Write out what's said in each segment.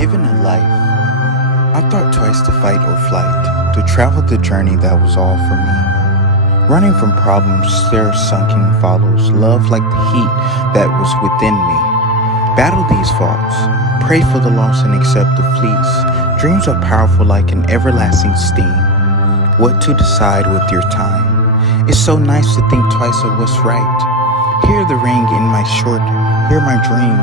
Given a life, I thought twice to fight or flight, to travel the journey that was all for me. Running from problems, their sunken follows, love like the heat that was within me. Battle these faults, pray for the lost and accept the fleece. Dreams are powerful like an everlasting steam. What to decide with your time? It's so nice to think twice of what's right. Hear the ring in my short, hear my dream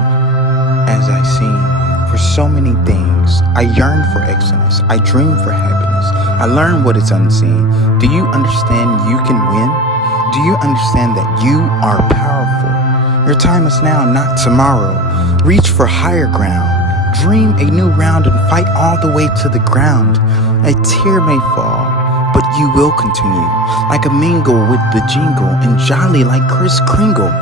as I sing. For so many things, I yearn for excellence, I dream for happiness, I learn what is unseen. Do you understand you can win? Do you understand that you are powerful? Your time is now, not tomorrow. Reach for higher ground. Dream a new round and fight all the way to the ground. A tear may fall, but you will continue. Like a mingle with the jingle and jolly like Kris Kringle.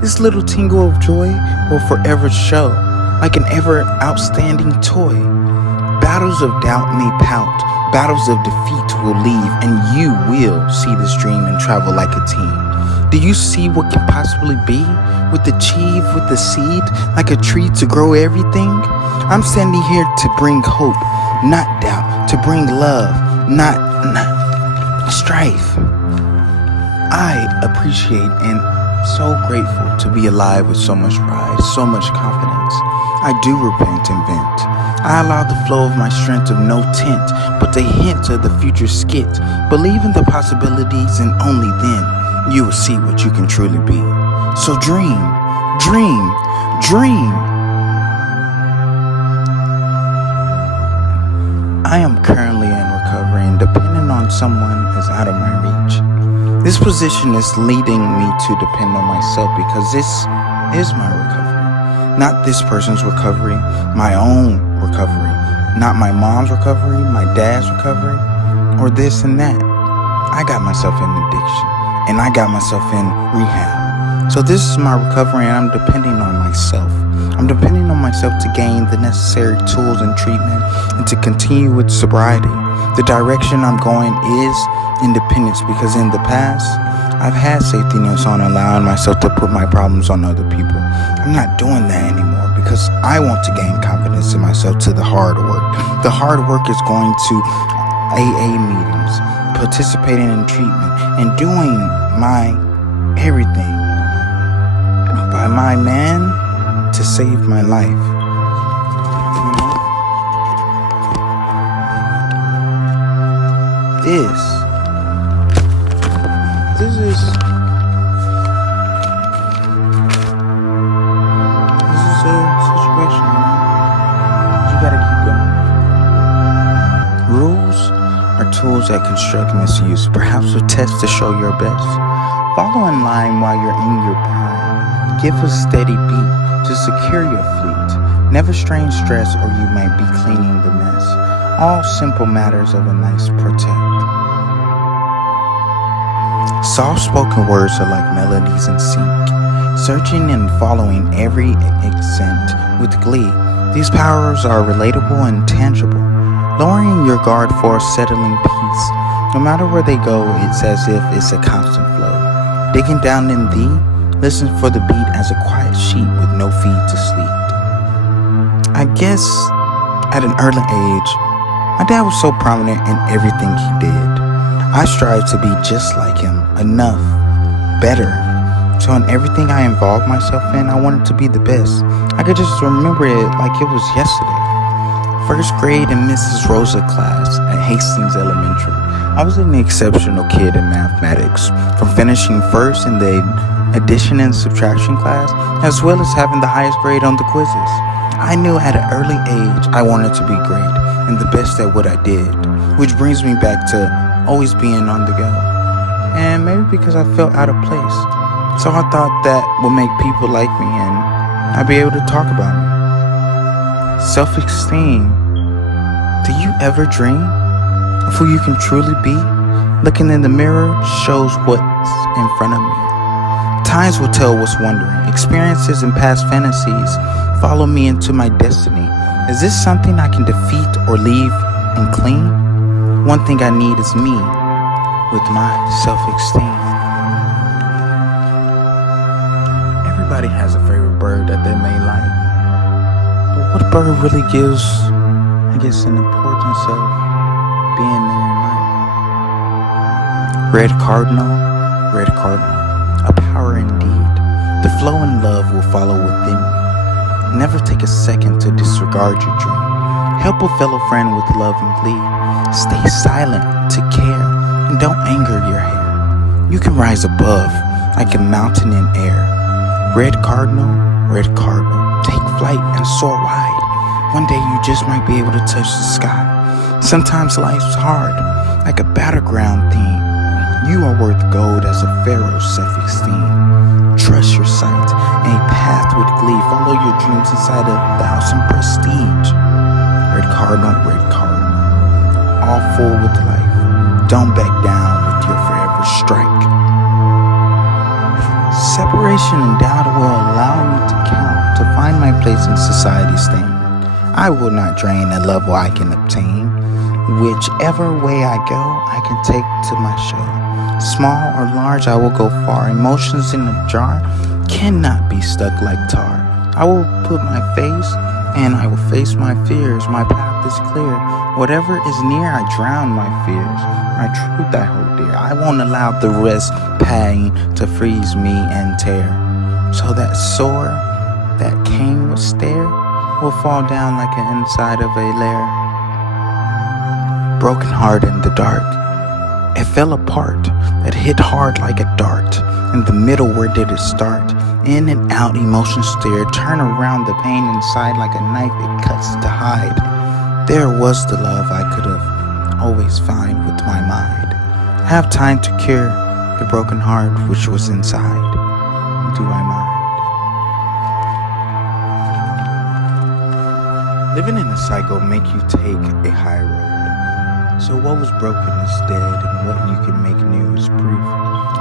This little tingle of joy will forever show, like an ever outstanding toy. Battles of doubt may pout, battles of defeat will leave, and you will see this dream and travel like a team. Do you see what can possibly be? With achieve with the seed, like a tree to grow everything? I'm standing here to bring hope, not doubt, to bring love, not strife. I appreciate and so grateful to be alive with so much pride, so much confidence. I do repent and vent. I allow the flow of my strength of no tint, but the hint of the future skit. Believe in the possibilities, and only then you will see what you can truly be. So dream, dream, dream. I am currently in recovery, and depending on someone is out of my reach. This position is leading me to depend on myself because this is my recovery. Not this person's recovery, my own recovery. Not my mom's recovery, my dad's recovery, or this and that. I got myself in addiction, and I got myself in rehab. So this is my recovery, and I'm depending on myself. I'm depending on myself to gain the necessary tools and treatment and to continue with sobriety. The direction I'm going is independence, because in the past, I've had safety nets on allowing myself to put my problems on other people. I'm not doing that anymore because I want to gain confidence in myself to the hard work. The hard work is going to AA meetings, participating in treatment, and doing my everything by my man to save my life. This is a situation, you gotta keep going. Rules are tools that construct misuse, perhaps a test to show your best. Follow in line while you're in your prime. Give a steady beat to secure your fleet. Never strain stress or you might be cleaning the mess. All simple matters of a nice protect. Soft-spoken words are like melodies in sync, searching and following every accent with glee. These powers are relatable and tangible, lowering your guard for a settling peace. No matter where they go, it's as if it's a constant flow. Digging down in thee, listen for the beat as a quiet sheet with no feed to sleep. I guess at an early age, my dad was so prominent in everything he did. I strive to be just like him, enough, better. So in everything I involved myself in, I wanted to be the best. I could just remember it like it was yesterday. First grade in Mrs. Rosa class at Hastings Elementary. I was an exceptional kid in mathematics, from finishing first in the addition and subtraction class, as well as having the highest grade on the quizzes. I knew at an early age I wanted to be great and the best at what I did, which brings me back to always being on the go. And maybe because I felt out of place. So I thought that would make people like me and I'd be able to talk about me. Self-esteem. Do you ever dream of who you can truly be? Looking in the mirror shows what's in front of me. Times will tell what's wondering. Experiences and past fantasies follow me into my destiny. Is this something I can defeat or leave and clean? One thing I need is me with my self-esteem. Everybody has a favorite bird that they may like. But what bird really gives, I guess, an importance of being there in life. Red cardinal, a power indeed. The flow and love will follow within me. Never take a second to disregard your dream. Help a fellow friend with love and glee. Stay silent to care, and don't anger your hair. You can rise above like a mountain in air. Red cardinal, take flight and soar wide. One day you just might be able to touch the sky. Sometimes life's hard, like a battleground theme. You are worth gold as a pharaoh's self-esteem. Trust your sight, a path with glee. Follow your dreams inside 1,000 prestige. Red cardinal, all full with life. Don't back down with your forever strike. Separation and doubt will allow me to count, to find my place in society's thing. I will not drain the level I can obtain. Whichever way I go, I can take to my show. Small or large, I will go far. Emotions in a jar cannot be stuck like tar. I will put my face, and I will face my fears. My path is clear. Whatever is near, I drown my fears. My truth I hold dear. I won't allow the rest pain to freeze me and tear. So that sword that king would stare will fall down like an inside of a lair. Broken heart in the dark, it fell apart. It hit hard like a dart. In the middle, where did it start? In and out, emotions stare. Turn around, the pain inside like a knife it cuts to hide. There was the love I could have always find with my mind. Have time to cure the broken heart which was inside. Do I mind? Living in a cycle make you take a high road. So what was broken is dead, and what you can make new is proof.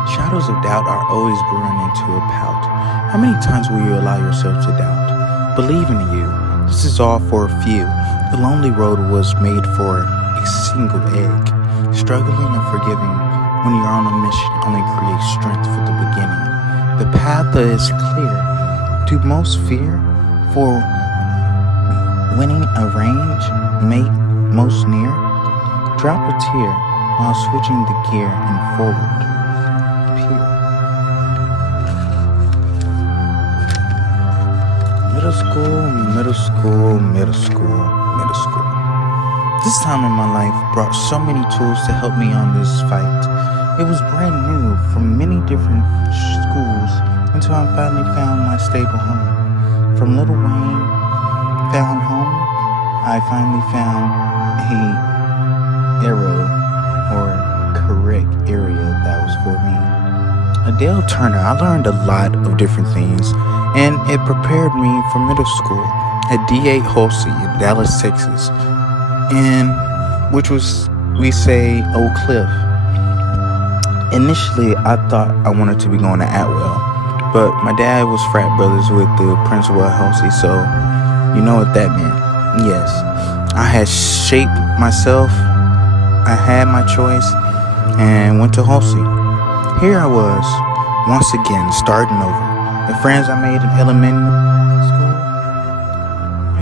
Shadows of doubt are always brewing into a pout. How many times will you allow yourself to doubt? Believe in you. This is all for a few. The lonely road was made for a single egg. Struggling and forgiving when you're on a mission only creates strength for the beginning. The path is clear. Do most fear for winning a range mate most near? Drop a tear while switching the gear and forward. Peer. Middle school. This time in my life brought so many tools to help me on this fight. It was brand new from many different schools until I finally found my stable home. From Little Wayne found home, I finally found correct area that was for me. Adele Turner, I learned a lot of different things, and it prepared me for middle school at D8 Halsey in Dallas, Texas, and which was, we say, Oak Cliff. Initially, I thought I wanted to be going to Atwell, but my dad was frat brothers with the principal at Halsey, so you know what that meant. Yes, I had shaped myself. I had my choice and went to Halsey. Here I was, once again, starting over. The friends I made in elementary school,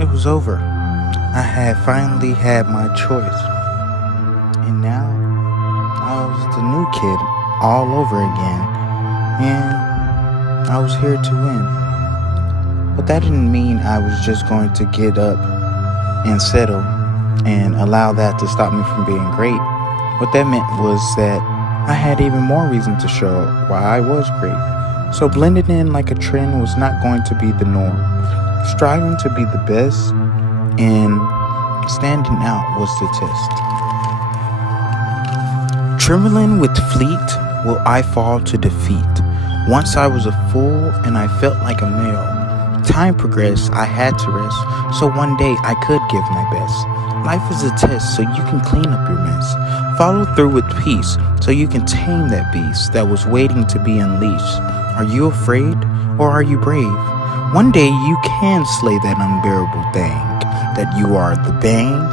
it was over. I had finally had my choice. And now, I was the new kid all over again. And I was here to win. But that didn't mean I was just going to get up and settle and allow that to stop me from being great. What that meant was that I had even more reason to show why I was great. So blending in like a trend was not going to be the norm. Striving to be the best and standing out was the test. Trembling with fleet will I fall to defeat. Once I was a fool and I felt like a male. Time progressed, I had to rest, so one day I could give my best. Life is a test, so you can clean up your mess. Follow through with peace, so you can tame that beast that was waiting to be unleashed. Are you afraid, or are you brave? One day you can slay that unbearable thing. That you are the bang,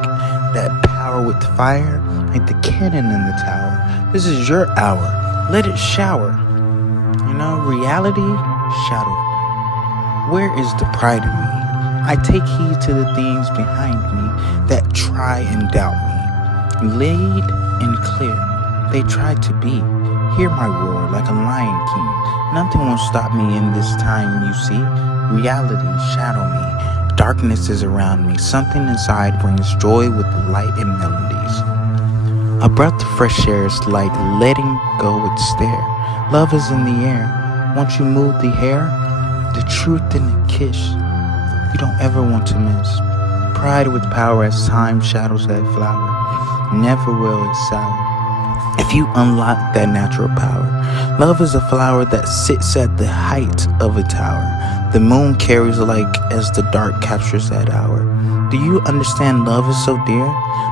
that power with fire, like the cannon in the tower. This is your hour, let it shower. You know, reality, shadow. Where is the pride in me? I take heed to the things behind me that try and doubt me. Laid and clear, they try to be. Hear my roar like a lion king. Nothing will stop me in this time, you see. Reality shadow me. Darkness is around me. Something inside brings joy with light and melodies. A breath of fresh air is like letting go its stare. Love is in the air. Once you move the hair, the truth in a kiss, you don't ever want to miss. Pride with power as time shadows that flower. Never will it sour. If you unlock that natural power, love is a flower that sits at the height of a tower. The moon carries light as the dark captures that hour. Do you understand love is so dear?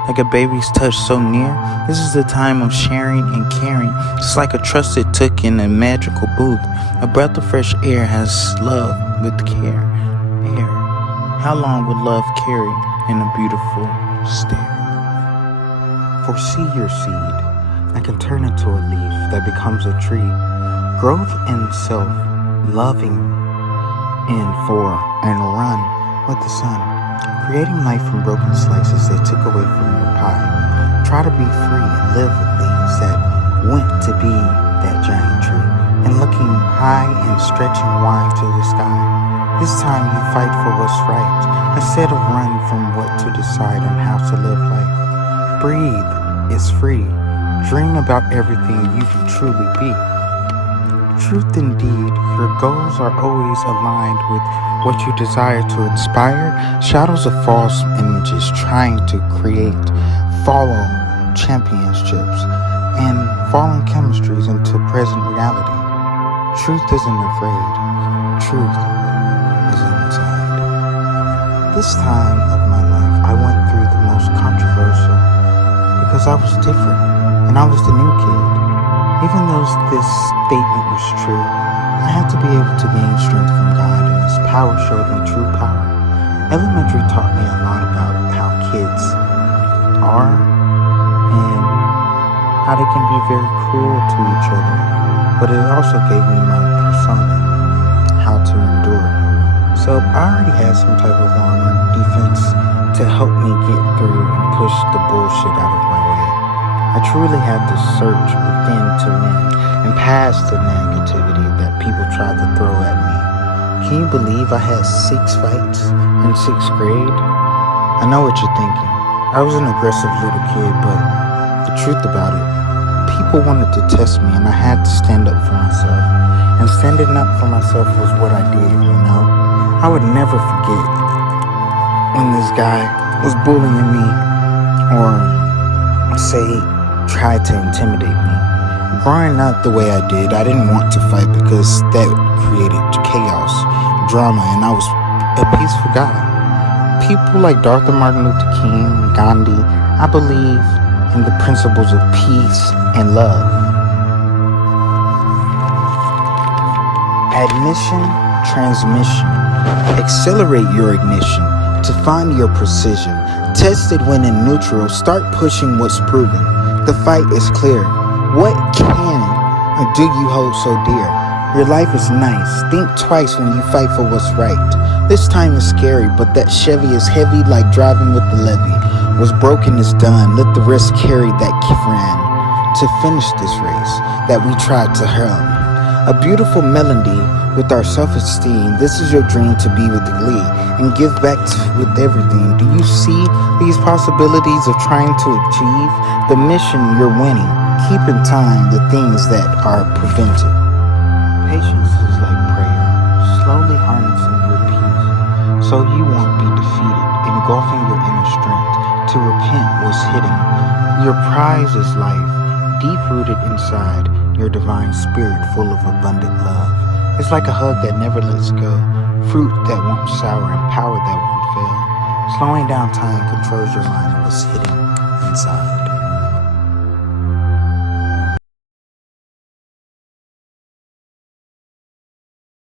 Like a baby's touch so near? This is the time of sharing and caring. It's like a trusted took in a magical booth. A breath of fresh air has love with care. Air. How long will love carry in a beautiful stare? Foresee your seed. I can turn into a leaf that becomes a tree. Growth in self, loving in for and run with the sun. Creating life from broken slices they took away from your pie. Try to be free and live with things that went to be that giant tree. And looking high and stretching wide to the sky. This time you fight for what's right, instead of run from what to decide on how to live life. Breathe is free. Dream about everything you can truly be. Truth indeed, your goals are always aligned with what you desire to inspire. Shadows of false images trying to create follow championships and fallen chemistries into present reality. Truth isn't afraid. Truth is inside. This time of my life, I went through the most controversial because I was different and I was the new kid. Even though this statement was true, I had to be able to gain strength from God, and His power showed me true power. Elementary taught me a lot about how kids are and how they can be very cruel to each other, but it also gave me my persona, how to endure. So I already had some type of armor, defense, to help me get through and push the bullshit out of my way. I truly had to search within to win and pass the negativity that people tried to throw at me. Can you believe I had 6 fights in 6th grade? I know what you're thinking. I was an aggressive little kid, but the truth about it, people wanted to test me and I had to stand up for myself. And standing up for myself was what I did, you know? I would never forget when this guy was bullying me or tried to intimidate me. Growing up the way I did, I didn't want to fight because that created chaos, drama, and I was a peaceful guy. People like Dr. Martin Luther King, Gandhi, I believe in the principles of peace and love. Admission, transmission. Accelerate your ignition to find your precision. Tested when in neutral, start pushing what's proven. The fight is clear. What can or do you hold so dear? Your life is nice. Think twice when you fight for what's right. This time is scary, but that Chevy is heavy like driving with the levee. What's broken is done. Let the rest carry that ran to finish this race that we tried to hurl. A beautiful melody with our self-esteem. This is your dream to be with the glee and give back with everything. Do you see these possibilities of trying to achieve the mission you're winning? Keep in time the things that are prevented. Patience is like prayer, slowly harnessing your peace so you won't be defeated, engulfing your inner strength to repent what's hidden. Your prize is life, deep-rooted inside your divine spirit full of abundant love. It's like a hug that never lets go, fruit that won't sour and power that won't fail. Slowing down time controls your mind of what's hidden inside.